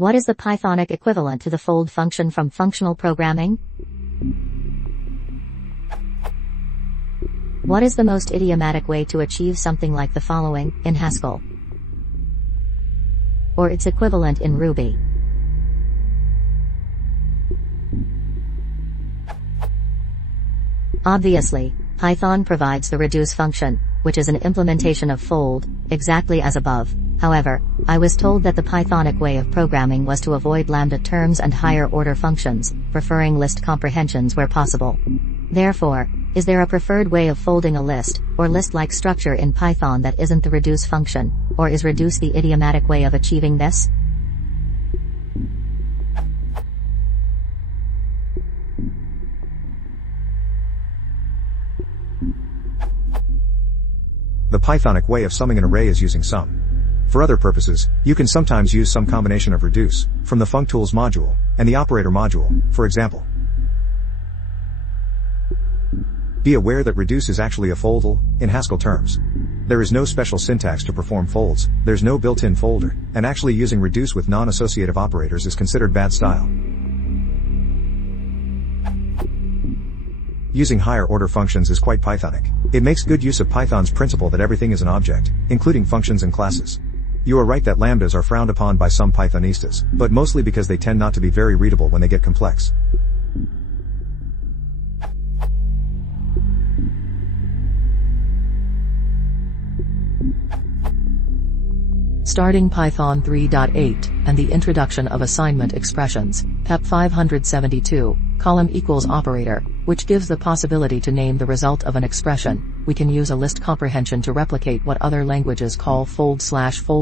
What is the Pythonic equivalent to the fold function from functional programming? What is the most idiomatic way to achieve something like the following, in Haskell? Or its equivalent in Ruby? Obviously, Python provides the reduce function, which is an implementation of fold, exactly as above. However, I was told that the Pythonic way of programming was to avoid lambda terms and higher-order functions, preferring list comprehensions where possible. Therefore, is there a preferred way of folding a list, or list-like structure in Python that isn't the reduce function, or is reduce the idiomatic way of achieving this? The Pythonic way of summing an array is using sum. For other purposes, you can sometimes use some combination of reduce, from the functools module, and the operator module, for example. Be aware that reduce is actually a foldal, in Haskell terms. There is no special syntax to perform folds, there's no built-in folder, and actually using reduce with non-associative operators is considered bad style. Using higher-order functions is quite Pythonic. It makes good use of Python's principle that everything is an object, including functions and classes. You are right that lambdas are frowned upon by some Pythonistas, but mostly because they tend not to be very readable when they get complex. Starting Python 3.8, and the introduction of assignment expressions, PEP 572, column equals operator, which gives the possibility to name the result of an expression. We can use a list comprehension to replicate what other languages call fold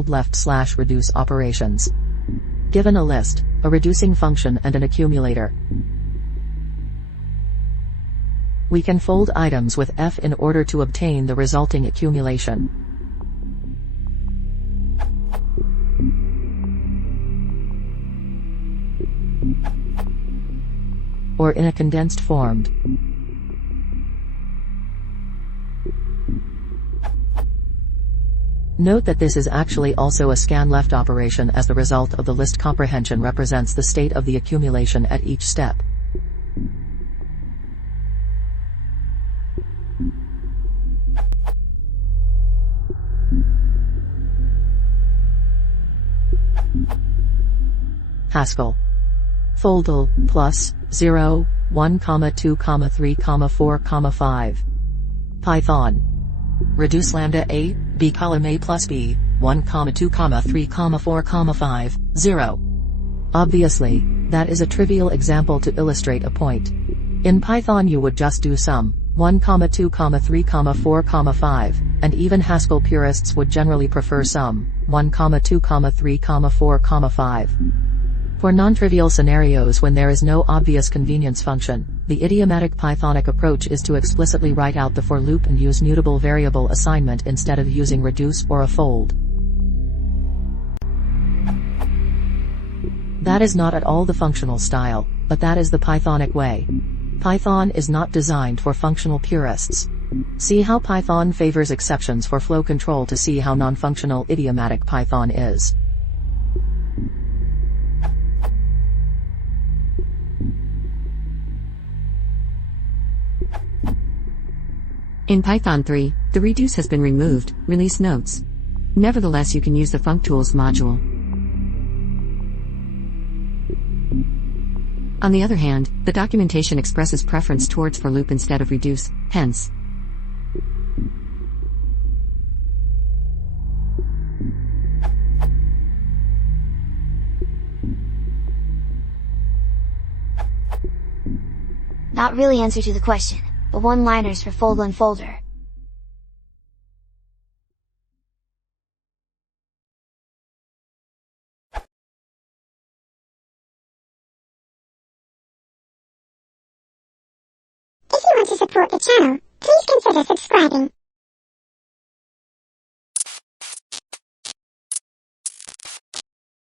left reduce operations. Given a list, a reducing function and an accumulator, we can fold items with F in order to obtain the resulting accumulation. Or in a condensed form. Note that this is actually also a scan-left operation, as the result of the list comprehension represents the state of the accumulation at each step. Haskell. Foldal, plus, 0, 1, 2, 3, 4, 5. Python. Reduce lambda a, b column a plus b, 1, 2, 3, 4, 5, 0. Obviously, that is a trivial example to illustrate a point. In Python you would just do sum, 1, 2, 3, 4, 5, and even Haskell purists would generally prefer sum, 1, 2, 3, 4, 5. For non-trivial scenarios when there is no obvious convenience function, the idiomatic Pythonic approach is to explicitly write out the for loop and use mutable variable assignment instead of using reduce or a fold. That is not at all the functional style, but that is the Pythonic way. Python is not designed for functional purists. See how Python favors exceptions for flow control to see how non-functional idiomatic Python is. In Python 3, the reduce has been removed, release notes. Nevertheless, you can use the functools module. On the other hand, the documentation expresses preference towards for loop instead of reduce, hence. Not really answer to the question, but one-liners for fold and folder. If you want to support the channel, please consider subscribing.